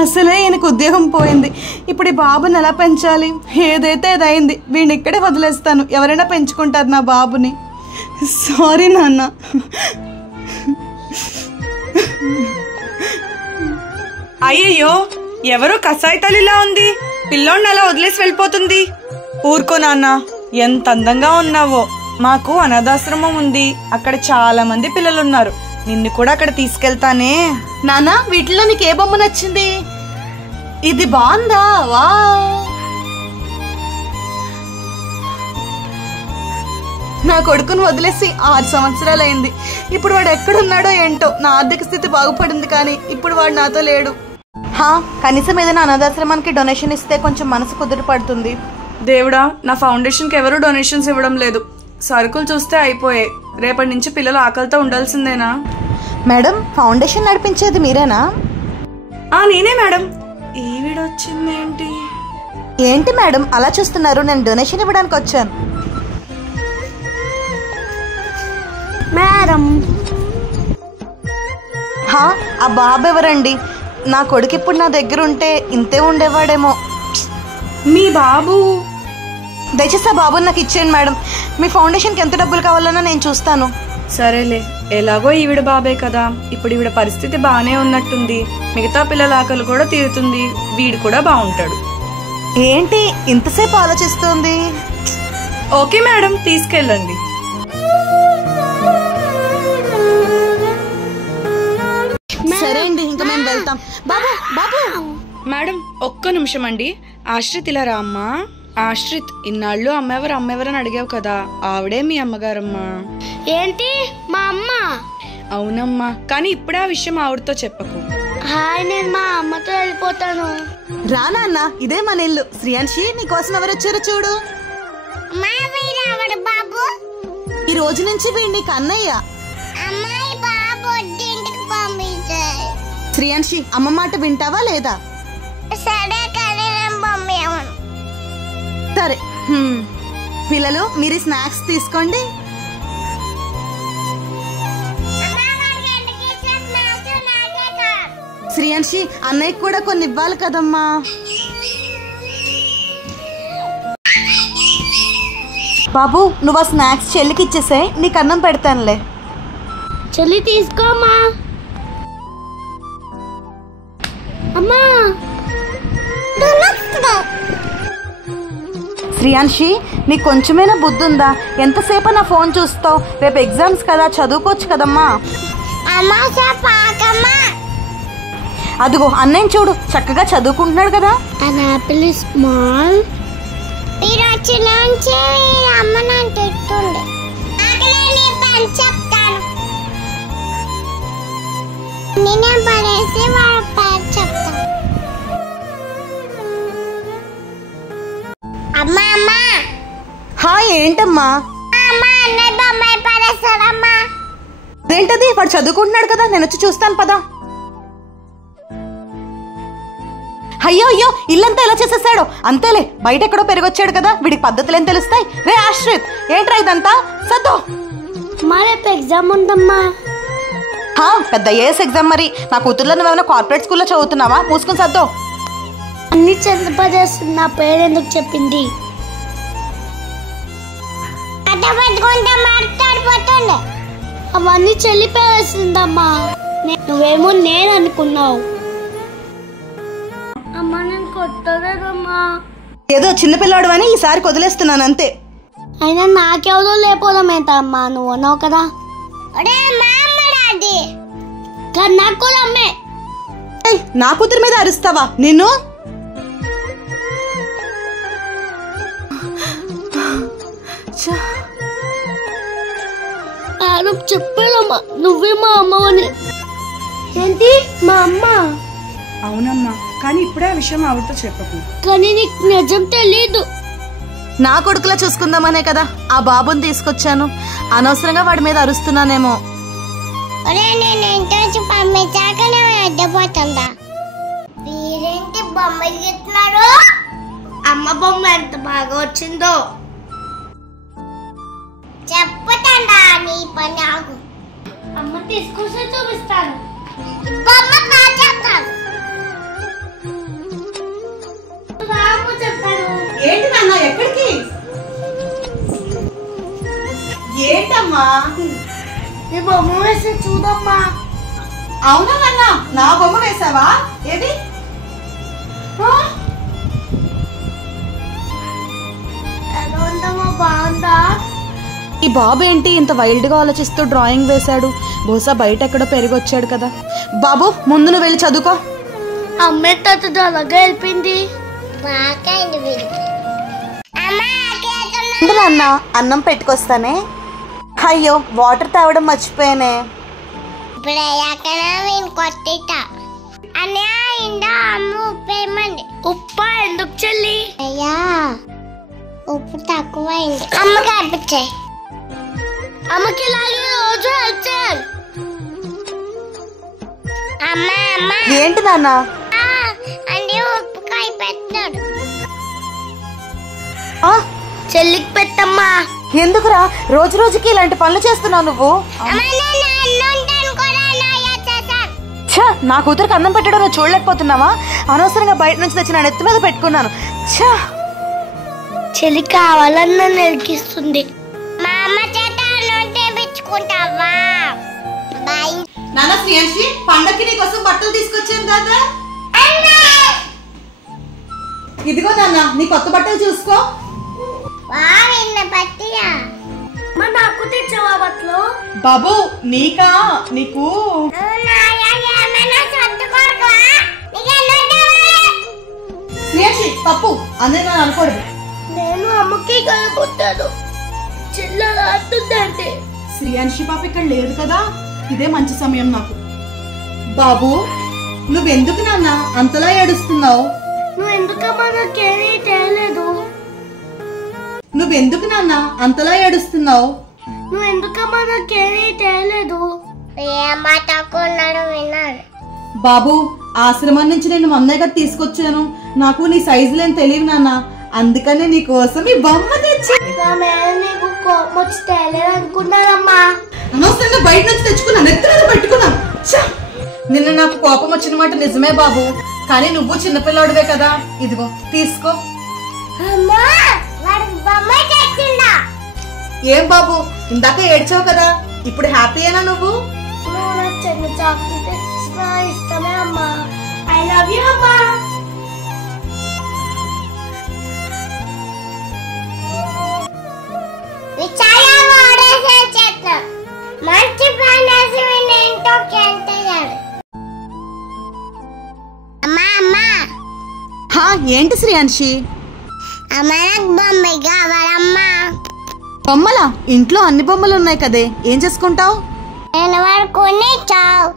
అసలే ఈయనకు ఉద్యోగం పోయింది. ఇప్పుడు ఈ బాబుని ఎలా పెంచాలి? ఏదైతే అదైంది. వీడిని ఇక్కడే వదిలేస్తాను. ఎవరైనా పెంచుకుంటారు నా బాబుని. సారీ నాన్న. అయ్యయ్యో, ఎవరో కసాయి తల్లిలా ఉంది. పిల్లోడిని అలా వదిలేసి వెళ్ళిపోతుంది. ఊరుకో నాన్న, ఎంత అందంగా ఉన్నావో. మాకు అనాథాశ్రమం ఉంది. అక్కడ చాలా మంది పిల్లలున్నారు. నిన్ను కూడా అక్కడ తీసుకెళ్తానే. నాన్న, వీటిలో నీకు ఏ బొమ్మ నచ్చింది? ఇది బాగుందా? వా, నా కొడుకుని వదిలేసి 6 సంవత్సరాలైంది. ఇప్పుడు వాడు ఎక్కడున్నాడో ఏంటో. నా ఆర్థిక స్థితి బాగుపడింది, కానీ ఇప్పుడు వాడు నాతో లేడు. కనీసం ఏదైనా అనాథాశ్రమానికి డొనేషన్ ఇస్తే కొంచెం మనసు కుదురు పడుతుంది. దేవుడా, నా ఫౌండేషన్కి ఎవరు డొనేషన్స్ ఇవ్వడం లేదు. సరుకులు చూస్తే అయిపోయాయి. రేపటి నుంచి పిల్లలు ఆకలితో ఉండాల్సిందేనా? మేడం, ఫౌండేషన్ నడిపించేది మీరేనా? నేనే మేడం. ఈవిడొచ్చిందేంటి? ఏంటి మేడం అలా చూస్తున్నారు? నేను డొనేషన్ ఇవ్వడానికి వచ్చాను. మేడం, ఆ బాబు ఎవరండి? నా కొడుకు ఇప్పుడు నా దగ్గర ఉంటే ఇంతే ఉండేవాడేమో. మీ బాబు? దయచేసి ఆ బాబుని నాకు ఇచ్చేయండి మేడం. మీ ఫౌండేషన్కి ఎంత డబ్బులు కావాలన్నా నేను చూస్తాను. సరేలే, ఎలాగో ఈవిడ బాబే కదా. ఇప్పుడు ఈవిడ పరిస్థితి బాగానే ఉన్నట్టుంది. మిగతా పిల్లల ఆకలి కూడా తీరుతుంది. వీడు కూడా బాగుంటాడు. ఏంటి ఇంతసేపు ఆలోచిస్తుంది? ఓకే మేడం, తీసుకెళ్ళండి. సరే అండి, ఇంకా మేము వెళ్తాం. బాబు బాబు. మేడం, ఒక్క నిమిషం అండి. ఆశ్రిత్ ఇలా రా అమ్మా. ఆశ్రిత్, ఇన్నాళ్ళు అమ్మెవరని అడిగావు కదా, ఆవిడే మీ అమ్మగారమ్మా. ఏంటి మా అమ్మ? అవునమ్మా, కానీ ఇప్పుడే ఆ విషయం ఆవిడతో చెప్పకు. నేను మా అమ్మతో వెళ్ళిపోతాను. రా నాన్న, ఇదే మన ఇల్లు. శ్రీయాన్షి, నీ కోసం ఎవరు వచ్చారో చూడు. బాబు, ఈ రోజు నుంచి వీడి కన్నయ్య. శ్రీయాన్షి, అమ్మ మాట వింటావా లేదా? సరే, సరే. పిల్లలు, మీరు స్నాక్స్ తీసుకోండి. శ్రీయాన్షి, అన్నయ్యకి కూడా కొన్ని ఇవ్వాలి కదమ్మా. బాబు, నువ్వు ఆ స్నాక్స్ చెల్లికి ఇచ్చేసాయి. నీకు అన్నం పెడతానులే. చెల్లి తీసుకోమా. అమ్మా, శ్రీయాన్షి, నీకు కొంచెమైనా బుద్ధి ఉందా? ఎంతసేపు నా ఫోన్ చూస్తావు? రేపు ఎగ్జామ్స్ కదా, చదువుకోవచ్చు కదమ్మా. అదిగో అన్నయ్య చూడు, చక్కగా చదువుకుంటున్నాడు కదా. స్మాల్ ఏంటమ్మా? ఏంటది? వాడు చదువుకుంటున్నాడు కదా, నేను వచ్చి చూస్తాను పదా. అయ్యో అయ్యో, ఇల్లంతా ఎలా చేసేసాడో. అంతేలే, బయట ఎక్కడో పెరిగొచ్చాడు కదా, వీడికి పద్ధతులు ఏం తెలుస్తాయి? రే ఆశ్రిత్, ఏంట్రా ఇదంతా? సద్దో. రేపు ఎగ్జామ్ ఉందమ్మా. పెద్ద ఏఎస్ ఎగ్జామ్. మరి నా కూతుర్లో నువ్వేమైనా కార్పొరేట్ స్కూల్లో చదువుతున్నావా? మూసుకుని సద్దో. అన్ని చంద్రపదేస్తుంది. నా పేరు ఎందుకు చెప్పింది? అవన్నీ చెల్లి పేరేస్తుందమ్మా. నువ్వేమో నేను అనుకున్నావు. అమ్మా, నేను కొట్టలేదమ్మా. ఏదో చిన్నపిల్లాడు అని ఈసారి వదిలేస్తున్నాను అంతే. అయినా నాకెవరో లేపోదమేంటా అమ్మా, నువ్వు అన్నావు కదా. నాకు కూడా అమ్మే. నా కూతురు మీద అరుస్తావా నిన్ను? చెప్పానమ్మా, నువ్వే మా అమ్మని. ఏంటి మా అమ్మ? అవునమ్మా, కానీ ఇప్పుడే ఆ విషయం ఆవిడతో చెప్పకు. కానీ నీకు నిజం తెలీదు. నా కొడుకులా చూసుకుందామనే కదా ఆ బాబుని తీసుకొచ్చాను. అనవసరంగా వాడి మీద అరుస్తున్నానేమో. వీరేంటి బొమ్మ గీస్తున్నాడు? అమ్మ బొమ్మ ఎంత బాగా వచ్చిందో. చెప్పటండా నీ పని. ఆగు, అమ్మ తీసుకొస్తే చూపిస్తాను. బొమ్మ బాగా చెప్తాను. ఏంటమ్మా? నీ బొమ్మ వేసి చూడమ్మా. అవునా నాన్న, నా బొమ్మ వేసావా? ఏది? ఎలా ఉందమ్మా, బాగుందా? ఈ బాబు ఏంటి ఇంత వైల్డ్ గా ఆలోచిస్తూ డ్రాయింగ్ వేశాడు? బహుశా బయట ఎక్కడో పెరిగి వచ్చాడు కదా. బాబు ముందు నువ్వు వెళ్ళి చదువుకో. అమ్మే తాత అలాగే వెళ్ళిపోయింది. నాన్న అన్నం పెట్టుకొస్తానే. అయ్యో వాటర్ తాగడం మర్చిపోయానే. ఉప్పు ఎందుకు చెల్లి? అయ్యా ఉప్పు తక్కువైంది, అమ్మకి అనిపించాయి. అమ్మకి ఇలాగే రోజు వచ్చాను. అమ్మా అమ్మా ఏంటి నాన్న? అంటే ఉప్పుకాయ పెట్టాడు. చెల్లికి పెట్టమ్మా. ఎందుకురా రోజు రోజుకి ఇలాంటి పనులు చేస్తున్నావు నువ్వు? ఛ, నా కూతురికి అన్నం పెట్టడం నువ్వు చూడలేకపోతున్నావా? అనవసరంగా బయట నుంచి తెచ్చిన నెత్తి మీద పెట్టుకున్నాను. ఛ, చెల్లి కావాలని నన్ను ఎరికిస్తుంది. మా అమ్మ చేత అన్నం తెప్పించుకుంటావా? బాయ్. నాన్న శ్రీయాంశి, పండక్కి నీకోసం బట్టలు తీసుకొచ్చాను దాదా. ఇదిగో నాన్న నీ కొత్త బట్టలు చూసుకో. పట్టియా నాకు తెచ్చావా బట్టలు? బాబు నీకా? నీకు శ్రీయాంశి తప్పు అన్నీ నేను అనకూడదు. నేను అమ్మకి కలుపుతాను. చెల్లి ఆడుతుందంటే. శ్రీయాంశి పాప ఇక్కడ లేదు కదా, ఇదే మంచి సమయం నాకు. బాబు నువ్వెందుకు నాన్న అంతలా ఏడుస్తున్నావు? నువ్వు ఎందుకమ్మా నాకేమీ తేలేదు? నువ్వెందుకు నాన్న అంతలా ఏడుస్తున్నావు? నువ్వు ఎందుకమ్మా నాకేమీ తేలేదు? ఏమ్మా తక్కువ ఉన్నాడు విన్నాడు. బాబు ఆశ్రమం నుంచి నేను అన్నయ్య తీసుకొచ్చాను. నాకు నీ సైజు లేని తెలియదు నాన్న, అందుకనే నీ కోసం ఈ బొమ్మ తెచ్చి. నా మీద నీకు కోపం వచ్చి తేలేదు అనుకున్నానమ్మా. అనవసరంగా బయట నుంచి తెచ్చుకున్నా, నెత్తి మీద పెట్టుకున్నాను. నిన్న నాకు కోపం వచ్చిన మాట నిజమే బాబు, కానీ నువ్వు చిన్నపిల్లాడివే కదా. ఇదిగో తీసుకో. అమ్మా వాడు బొమ్మ తెచ్చిందా? ఏం బాబు ఇందాక ఏడ్చావు కదా, ఇప్పుడు హ్యాపీయేనా నువ్వు? నువ్వు నాకు చిన్న చాక్లెట్ ఇచ్చినా ఇష్టమే అమ్మా. ఐ లవ్ యూ అమ్మా. మంచి ఏంటో కేంటాడు. అమ్మా అమ్మా ఏంటి శ్రీయాంశి? అమ్మా నాకు బొమ్మ కావాలమ్మా. బొమ్మలా? ఇంట్లో అన్ని బొమ్మలు ఉన్నాయి కదే, ఏం చేసుకుంటావు? నేను వాడుకొని చావు.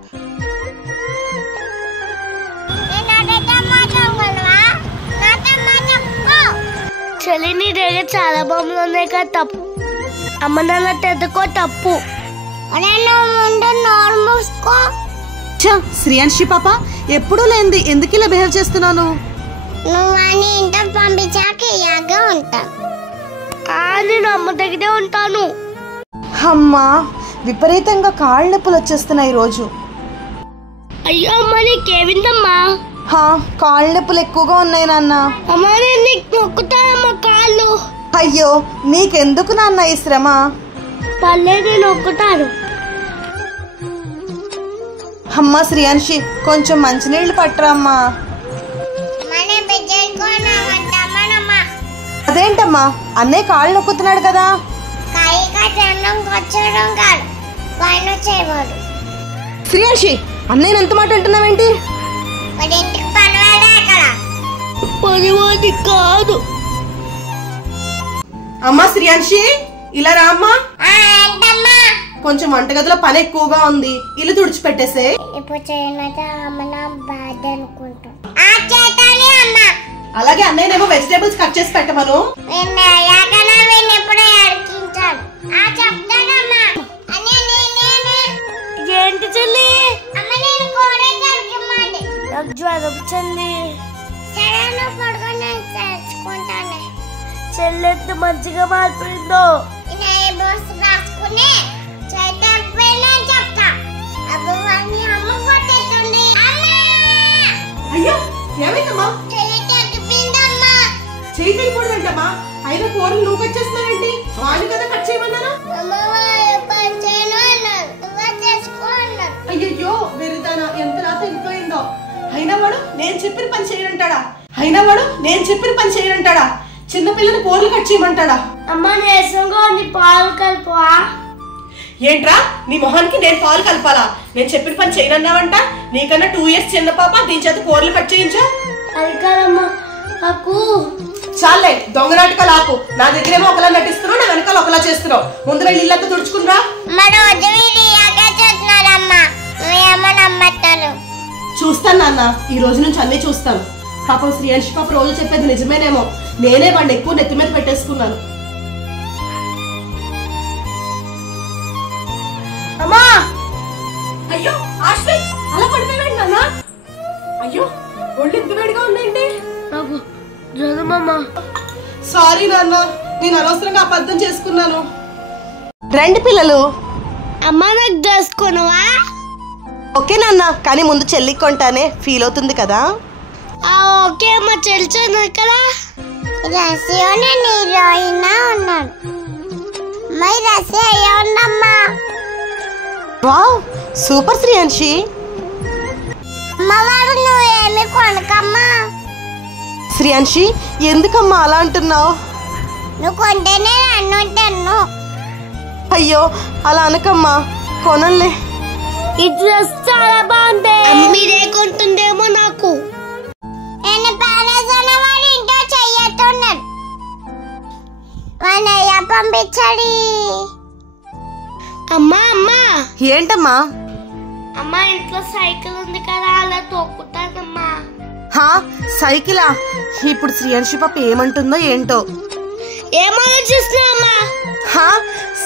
చెల్లి నీ దగ్గర చాలా బొమ్మలు ఉన్నాయి కదా, తప్పు. అమ్మ నాన్న తెదుకో తప్పు. ముందు నోరు మూసుకో. శ్రీయాంశి పాప ఎప్పుడూ లేనిది ఎందుకు ఇలా బిహేవ్ చేస్తున్నాను? నువ్వు అని ఇంట్లో పంపించాక ఇలాగే ఉంటా. నేను అమ్మ దగ్గరే ఉంటాను. అమ్మా విపరీతంగా కాళ్ళ నొప్పులు వచ్చేస్తున్నాయి ఈరోజు. అయ్యో అమ్మ నీకేమిందమ్మా? కాళ్ళ నొప్పులు ఎక్కువగా ఉన్నాయి నాన్న. అమ్మ నేను నీకు నొక్కుతానమ్మా కాళ్ళు. అయ్యో నీకెందుకు నాన్న ఈ శ్రమ? పర్లేదు నొక్కుతాను. అమ్మా శ్రీయాంశి కొంచెం మంచినీళ్ళు పట్టరా అమ్మా. అదేంటమ్మా అన్నయ్య కాళ్ళు నొక్కుతున్నాడు కదా. శ్రీయాంశి అన్నయ్య ఎంత మాట అంటున్నావేంటి? పనివాది కాదు. అమ్మా శ్రీయాంశి ఇలా రా అమ్మా. కొంచెం వంటగదిలో పని ఎక్కువగా ఉంది, ఇల్లు తుడిచిపెట్టేసే. ఇప్పుడు చేయమంటే అమ్మ నా బాధ అనుకుంటా. అలాగే అన్నయ్యనేమో వెజిటేబుల్స్ కట్ చేసి పెట్టమను. ఏంటి చెల్లి? నాకు జ్వరం చెల్లి. చెల్లి ఎంత మంచిగా మారిపోయిందో. అయ్యో ఏమైందమ్మా? చెయ్యి తెలియకూడదు ఏంటమ్మా? అయినా కూరలు నువ్వు కట్ చేస్తున్నావేంటి? వాళ్ళు కదా కట్ చేయమన్నారా? అయ్యయ్యో వెరిదానా, ఎంతలా తెగిపోయిందో. అయినా వాడు నేను చెప్పిన పని చేయనంటాడా? చిన్నపిల్లని కూరలు కట్ చేయమంటాడా? అమ్మ నీరసంగా ఉంది, పాలు కలుపువా? ఏంట్రా నీ మొహానికి నేను పాలు కలపాలా? నేను చెప్పిన పని చేయనన్నావంట. నీకన్నా 2 years చిన్న పాప, దీని చేత కూరలు కట్ చేయించా? అది కాదమ్మా, నాకు చాలే దొంగనాటకాలు ఆపు. నా దగ్గరేమో ఒకలా నటిస్తున్నావు, నా వెనకాల ఒకలా చేస్తున్నావు. ముందు వెళ్ళి ఇల్లంతా తుడుచుకునిరా. చూస్తాను నాన్న, ఈ రోజు నుంచి అన్ని చూస్తాను. పాపం శ్రీయాంశి పాప రోజు చెప్పేది నిజమేనేమో. నేనే వాడిని ఎక్కువ నెత్తి మీద పెట్టేసుకున్నాను. అమ్మా! అయ్యో ఆశ్విత్, అలా పడిపోయాడు నాన్న. అయ్యో ఒళ్ళు ఎంత వేడిగా ఉందండి. నాకు జ్వరమమ్మా. సారీ నాన్న, నేను అనవసరంగా అబద్ధం చేసుకున్నాను. రండి పిల్లలు. అమ్మ నాకు డ్రెస్ కొనవా? ఓకే నాన్న, కానీ ముందు చెల్లి కొంటానే, ఫీల్ అవుతుంది కదా. ఓకే అమ్మ, చెల్చాను కదా. రసియోనే నీలోయినా ఉన్నాడు. మరి రసి అయ్యా ఉండమ్మా. Wow super Sriyanshi. అమ్మవారు నువ్వేమి కొనకమ్మా. శ్రీయాంశి ఎందుకమ్మా అలా అంటున్నావు? నువ్వు కొంటేనే నన్ను తిన్ను. అయ్యో అలా అనకమ్మా, కొనలే. ఈ డ్రెస్ చాలా బాగుంది. మీరే కొంటుందేమో నాకు. నేను పారేసిన వాడు ఇంట్లో చెయ్యట్టున్నాడు. వాణయ్య పంపించాడు. అమ్మా అమ్మా. ఏంటమ్మా? అమ్మా ఇంట్లో సైకిల్ ఉంది కదా, అలా తొక్కుతానమ్మా. హా సైకిలా? ఇప్పుడు శ్రీయాంశి పాప ఏమంటుందో ఏంటో. ఏమాలోచిస్తున్నావమ్మా? హా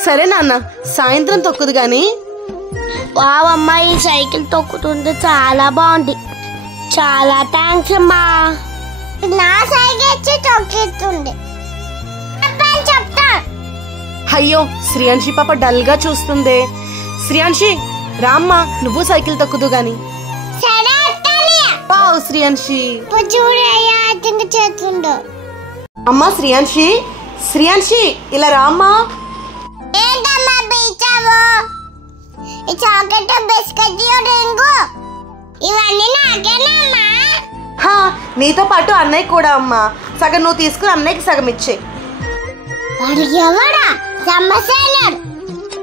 సరే నాన్న, సాయంత్రం తొక్కుదు గాని. వావమ్మా, ఈ సైకిల్ తొక్కుతుంటే చాలా బాగుంది. చాలా థ్యాంక్స్ అమ్మా. నా సైకిల్ ఇచ్చి తొక్కిస్తుంది చెప్తా. అయ్యో శ్రీయాంశి పాప డల్ గా చూస్తుందే. శ్రీయాంశి రామ్మా, నువ్వు సైకిల్ తొక్కుదు గాని. సరే వావ్ శ్రీయాంశి. చూడయ్యా అతను చేస్తుండో. అమ్మా శ్రీయాంశి, శ్రీయాంశి ఇలా రామ్మా. ఏంటమ్మా బీచావు? ఈ చాక్లెట్ బిస్కెట్ రింగు ఇవన్నీ నాకేనమ్మా. హా నీతో పాటు అన్నయ్య కూడా అమ్మా. సగం నువ్వు తీసుకుని అన్నయ్యకి సగం ఇచ్చే. వాడు ఎవడా సమస్యన్నాడు?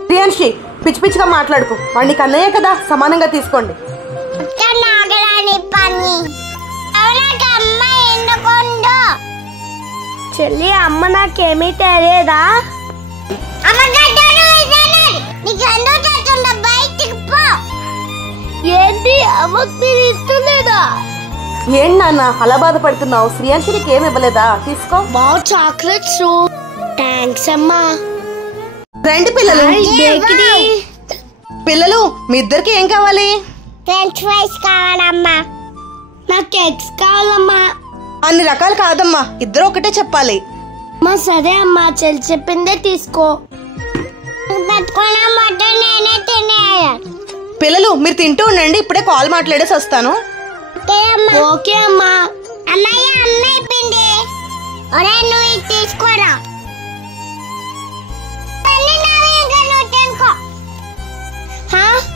శ్రీయాంశి పిచ్చి పిచ్చిగా మాట్లాడుకు. వాడిని అన్నయ్య కదా, సమానంగా తీసుకోండి. నాగరాని పని అమ్మ ఎందుకుందో. చెల్లి అమ్మ నాకేమీ తెలియదా? ఏంటి అమ్మకు మీరు ఇస్తలేదా? ఏంటి నాన్న అలా బాధపడుతున్నావు? శ్రీయాంశి నీకు ఏమి ఇవ్వలేదా? తీసుకో. బాగా చాక్లెట్స్. థ్యాంక్స్ అమ్మా. రండి పిల్లలు. పిల్లలు మీ ఇద్దరికి ఏం కావాలి? ఫ్రెంచ్ ఫ్రైస్ కావాలమ్మా. నాకు ఎగ్స్ కావాలమ్మా. అన్ని రకాలు కాదమ్మా, ఇద్దరు ఒకటే చెప్పాలి. అమ్మా సరే అమ్మా, చెల్లి చెప్పిందే తీసుకో. పెట్టుకున్న మటన్ నేనే తినేయాలి. పిల్లలు మీరు తింటూ ఉండండి, ఇప్పుడే కాల్ మాట్లాడేసి వస్తాను. ఓకే అమ్మా. అన్నయ్య అమ్మ అయిపోయింది. ఒరే నువ్వు ఇది తీసుకోరా.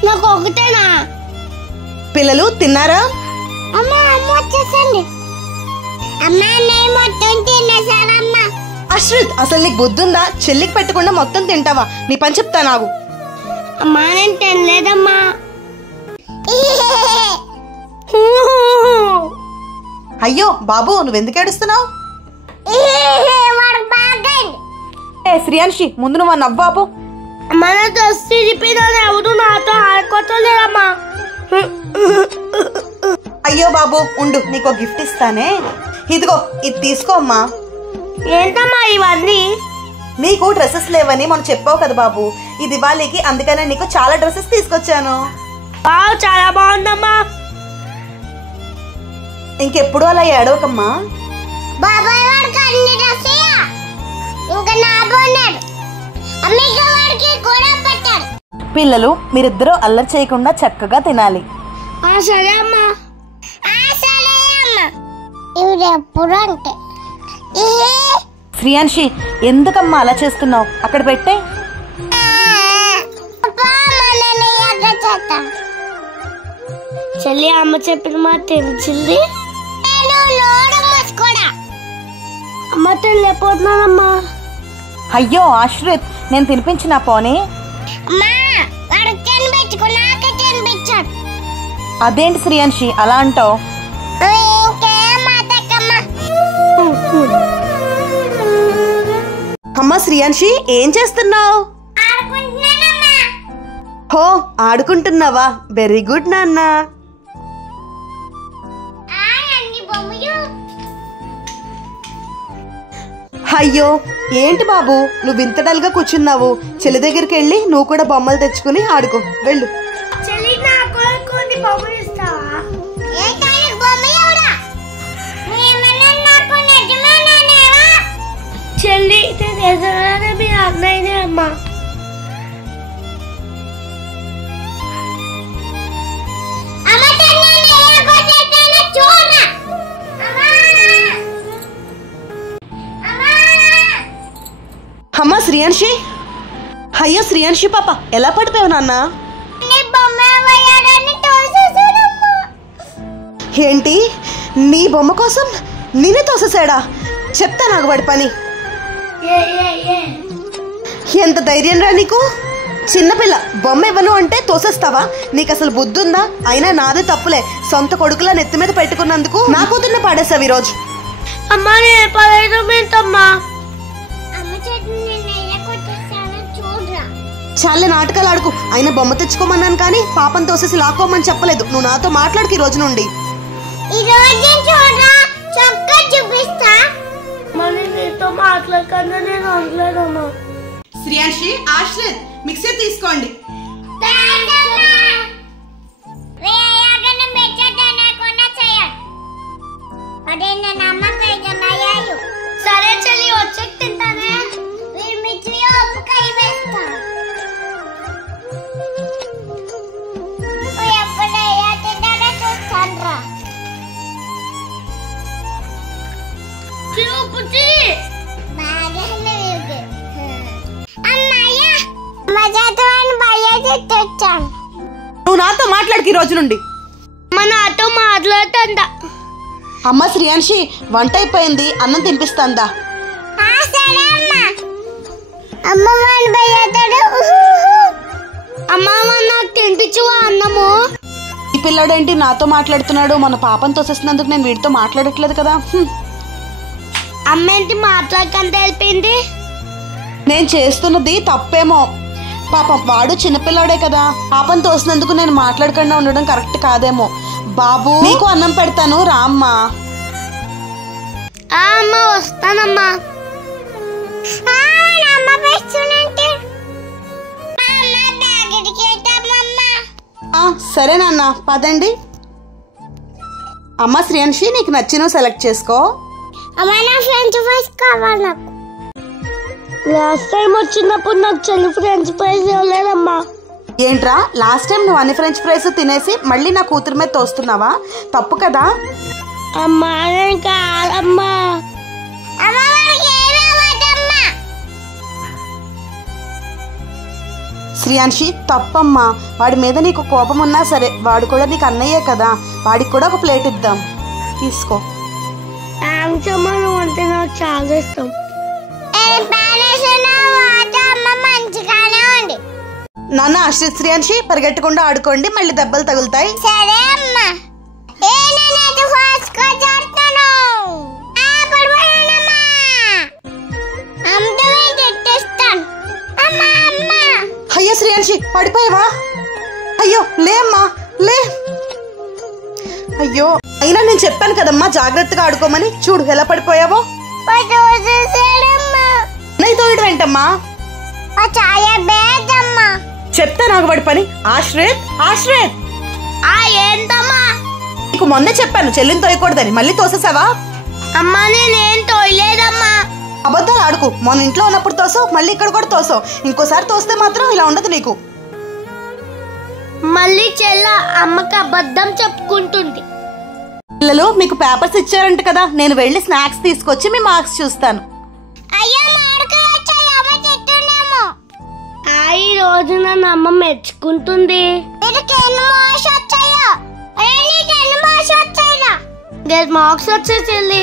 నాకు ఒకటేనా? పిల్లలు తిన్నారా? అమ్మ అమ్మ వచ్చేసండి. అమ్మ అన్నయ్య మొత్తం తినేసాడమ్మా. అశ్రిత్ అసలు నీకు బుద్ధుందా? చెల్లికి పెట్టకుండా మొత్తం తింటావా? నీ పని చెప్తా నాకు. అమ్మా నేను తినలేదమ్మా. అయ్యో బాబు నువ్వెందుకు ఏడుస్తున్నావు? శ్రీయాంశి ముందు నువ్వు నవ్వాపు. మన డ్రెస్ చిరిపిదని ఎవరు నాతో ఆడుకోలేదమ్మా. అయ్యో బాబు ఉండు, నీకు గిఫ్ట్ ఇస్తానే. ఇదిగో ఇది తీసుకో అమ్మా. ఏంటమ్మా ఇవన్నీ? నీకు డ్రెస్సెస్ లేవని మనం చెప్పావు కదా బాబు, ఈ దివాళీకి అందుకనే నీకు చాలా డ్రెస్సెస్ తీసుకొచ్చాను. చాలా బాగుందమ్మా. ఇంకెప్పుడు అలా ఏడవకమ్మా. బాబాయ్ వాడికి అన్ని డ్రెస్సెస్ ఇంకా నా బోనాడు. అమ్మిక వాడికి కూడా పెట్టారు. పిల్లలు మీరిద్దరూ అల్లరి చేయకుండా చక్కగా తినాలి. సరే అమ్మా. సరే అమ్మా. ఇవి ఎప్పుడు అంటే శ్రీయాన్షి ఎందుకమ్మా అలా చేస్తున్నావు? అక్కడ పెట్టే. చెల్లి అమ్మ చెప్పిన మాట తెలిసింది. అమ్మ తెలియపోతున్నానమ్మా. అయ్యో ఆశ్రిత్, నేను తినిపించిన పోనీ. అదేంటి శ్రీయాన్షి అలా అంటావు? అమ్మా శ్రీయాన్షి ఏం చేస్తున్నావు? హో ఆడుకుంటున్నావా? వెరీ గుడ్ నాన్న. అయ్యో ఏంటి బాబు నువ్వు ఇంత డల్గా కూర్చున్నావు? చెల్లి దగ్గరికి వెళ్ళి నువ్వు కూడా బొమ్మలు తెచ్చుకుని ఆడుకో, వెళ్ళు. చెల్లి మీ అన్నయ్యనే అమ్మా. అమ్మా శ్రీయాన్షి. అయ్యో శ్రీయాన్షి పాప ఎలా పడిపోయావు నాన్న? ఏంటి నీ బొమ్మ కోసం నేనే తోసేసాడా? చెప్తా నాకు వాడి పని. ఎంత ధైర్యం రా నీకు? చిన్నపిల్ల బొమ్మ ఇవ్వను అంటే తోసేస్తావా? నీకు అసలు బుద్ధుందా? అయినా నాదే తప్పులే, సొంత కొడుకులా నెత్తి మీద పెట్టుకున్నందుకు నా కూతుర్ని పాడేసావు ఈరోజు. అమ్మా నేను పడేదమ్మా. చాలే నాటకాలు ఆడుకు. అయినా బొమ్మ తెచ్చుకోమన్నాను కానీ పాపం తోసేసి లాక్కోమని చెప్పలేదు. నువ్వు నాతో మాట్లాడుకు ఈ రోజు నుండి. మాట్లాడకుండా నేను అనలేదమ్మా. శ్రీయాన్షి, ఆశ్రిత్ మిక్సీ తీసుకోండి. సరే చెల్లి వచ్చి తింటానే. నువ్వు నాతో మాట్లాడుకు ఈ రోజు నుండి. నాతో మాట్లాడుతుందా? అమ్మ శ్రీయాన్షి వంట అయిపోయింది, అన్నం తినిపిస్తాందా? అమ్మా నాకు తినిపించు అన్నము. ఈ పిల్లడేంటి నాతో మాట్లాడుతున్నాడు? మన పాపం తోసేసినందుకు నేను వీడితో మాట్లాడట్లేదు కదా. అమ్మ ఏంటి మాట్లాడకంటే వెళ్ళిపోయింది? నేను చేస్తున్నది తప్పేమో. పాపం వాడు చిన్నపిల్లాడే కదా, పాపం తోసినందుకు నేను మాట్లాడకుండా ఉండడం కరెక్ట్ కాదేమో. బాబు నీకు అన్నం పెడతాను రా అమ్మా. అమ్మ వస్తానమ్మా. సరే నాన్న పదండి. అమ్మ శ్రీయాన్షి నీకు నచ్చినవి సెలెక్ట్ చేసుకో. ఫ్రెంచ్ ఫ్రైస్ కావాలి నాకు. లాస్ట్ టైం వచ్చినప్పుడు నాకు చెల్లి ఫ్రెంచ్ ఫ్రైస్ ఇవ్వలేదమ్మా. ఏంట్రా లాస్ట్ టైం నువ్వు అన్ని ఫ్రెంచ్ ఫ్రైస్ తినేసి మళ్ళీ నా కూతురు మీద తోస్తున్నావా? తప్పు కదా. అమ్మా నేను కాదమ్మా. శ్రీయాన్షి తప్పమ్మా. వాడి మీద నీకు కోపం ఉన్నా సరే, వాడు కూడా నీకు అన్నయ్యే కదా, వాడికి కూడా ఒక ప్లేట్ ఇద్దాం, తీసుకో. థ్యాంక్స్ అమ్మా, నువ్వు అంటే నాకు చాలా ఇష్టం. నాన్న ఆశ్రిత్ శ్రీయాన్షి పరిగెట్టకుండా ఆడుకోండి, మళ్ళీ దెబ్బలు తగులుతాయి. సరే అమ్మా. అయ్యో శ్రీయాన్షి పడిపోయావా? అయ్యో లే అమ్మా లే. అయ్యో అయినా నేను చెప్పాను కదమ్మా జాగ్రత్తగా ఆడుకోమని. చూడు ఎలా పడిపోయావో. తోయడం ఏంటమ్మా? చెప్తా నాకు వాడి పని. ఆశ్రిత్ ఆశ్రిత్ ఏంటమ్మా? నీకు మొన్నే చెప్పాను చెల్లిని తోయకూడదని, మళ్ళీ తోసేసావా? అమ్మా నేనేం తోయలేదమ్మా. అబద్ధాలు ఆడుకు. మొన్న ఇంట్లో ఉన్నప్పుడు తోసావు, మళ్ళీ ఇక్కడ కూడా తోసావు. ఇంకోసారి తోస్తే మాత్రం ఇలా ఉండదు నీకు. మళ్ళీ చెల్ల అమ్మకి అబద్ధం చెప్పుకుంటుంది. పిల్లలు మీకు పేపర్స్ ఇచ్చారంట కదా, నేను వెళ్ళి స్నాక్స్ తీసుకొచ్చి మీ మార్క్స్ చూస్తాను. ఈ రోజు నన్ను అమ్మ మెచ్చుకుంటుంది. మార్క్స్ వచ్చాయి చెల్లి.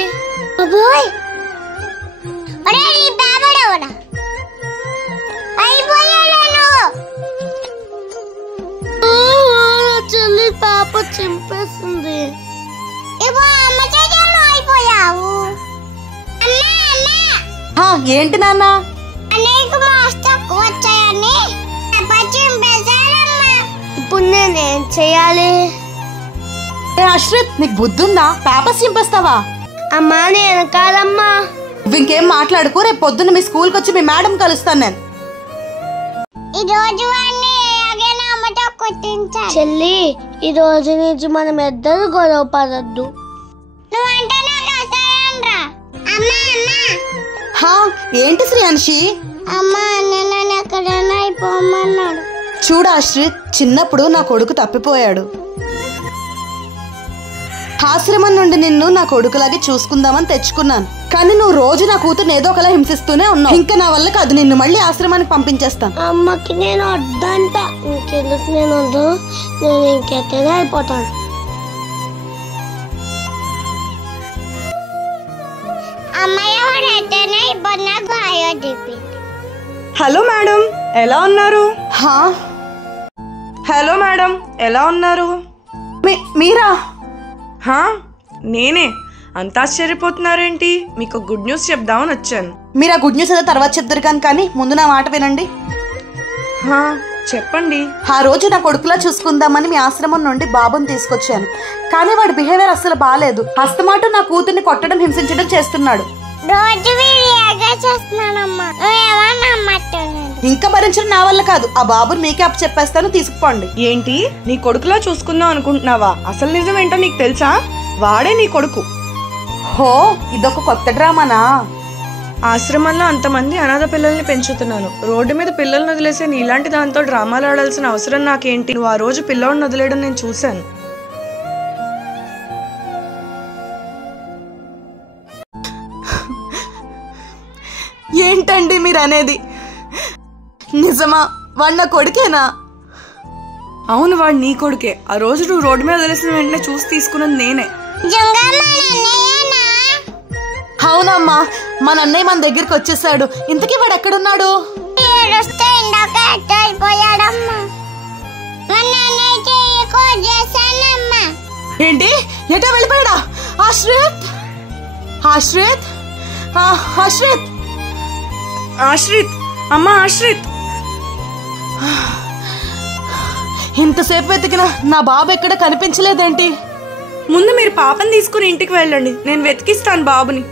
చెల్లి పాప చింపేస్తుంది. ఏంటి నాన్న? ఇప్పుడు నేనేం చెయ్యాలి? అశ్రిత్, నీకు బుద్ధుందా? పేపర్స్ చింపేస్తావా? అమ్మా నేను కాదమ్మా. ఇంకేం మాట్లాడుకో, రేపు పొద్దున్న మీ స్కూల్కి వచ్చి మీ మేడం కలుస్తాను నేను. చెల్లి ఈ రోజు నుంచి మనం ఇద్దరు గొడవ పడద్దు. ఏంటి శ్రీయాన్షి? చూడు అశ్రిత్, చిన్నప్పుడు నా కొడుకు తప్పిపోయాడు. ఆశ్రమం నుండి నిన్ను నా కొడుకులాగే చూసుకుందామని తెచ్చుకున్నాను. కానీ నువ్వు రోజు నా కూతురు ఏదో ఒకలా హింసిస్తూనే ఉన్నావు. ఇంకా నా వల్ల కాదు, నిన్ను మళ్ళీ ఆశ్రమానికి పంపించేస్తాను. అమ్మకి నేను వద్దంట. ఇంకెందుకు నేను వద్దు, నేను ఇంకెత్తనే అయిపోతాను. హలో మేడం, ఎలా ఉన్నారు? హలో మేడం, ఎలా ఉన్నారు? మీరా? నేనే. అంత ఆశ్చర్యపోతున్నారేంటి? మీకు గుడ్ న్యూస్ చెప్దామని వచ్చాను. మీరు ఆ గుడ్ న్యూస్ ఏదో తర్వాత చెప్తారు కానీ ముందు నా మాట వినండి. చెప్పండి. ఆ రోజు నా కొడుకులా చూసుకుందామని మీ ఆశ్రమం నుండి బాబుని తీసుకొచ్చాను. కానీ వాడి బిహేవియర్ అస్సలు బాగాలేదు. హస్తమాటు నా కూతుర్ని కొట్టడం, హింసించడం చేస్తున్నాడు. ఇంకా భరించడం నా వల్ల కాదు. ఆ బాబుని మీకే అప్పు చెప్పేస్తాను, తీసుకుపోండి. ఏంటి, నీ కొడుకులా చూసుకుందాం అనుకుంటున్నావా? అసలు నిజం ఏంటో నీకు తెలుసా? వాడే నీ కొడుకు. హో, ఇదొక కొత్త డ్రామానా? ఆశ్రమంలో అంతమంది అనాథ పిల్లల్ని పెంచుతున్నాను. రోడ్డు మీద పిల్లల్ని వదిలేసే నీలాంటి దాంతో డ్రామాలు ఆడాల్సిన అవసరం నాకేంటి? నువ్వు ఆ రోజు పిల్లోడిని వదిలేయడం నేను చూశాను. ఏంటండి మీరు అనేది? నిజమా? వాడు నా కొడుకేనా? అవును, వాడు నీ కొడుకే. ఆ రోజు నువ్వు రోడ్డు మీద వదిలేసిన వెంటనే చూసి తీసుకున్నది నేనే. అవునమ్మా, మన అన్నయ్య మన దగ్గరికి వచ్చేసాడు. ఇంతకీ వాడు ఎక్కడున్నాడు? ఏంటి, ఎటో వెళ్ళిపోయాడా? ఆశ్రిత్, ఆశ్రిత్, ఆశ్రిత్, ఆశ్రిత్, అమ్మా ఆశ్రిత్. ఇంతసేపు వెతికినా నా బాబు ఎక్కడ కనిపించలేదేంటి? ముందు మీరు పాపని తీసుకుని ఇంటికి వెళ్ళండి, నేను వెతికిస్తాను బాబుని.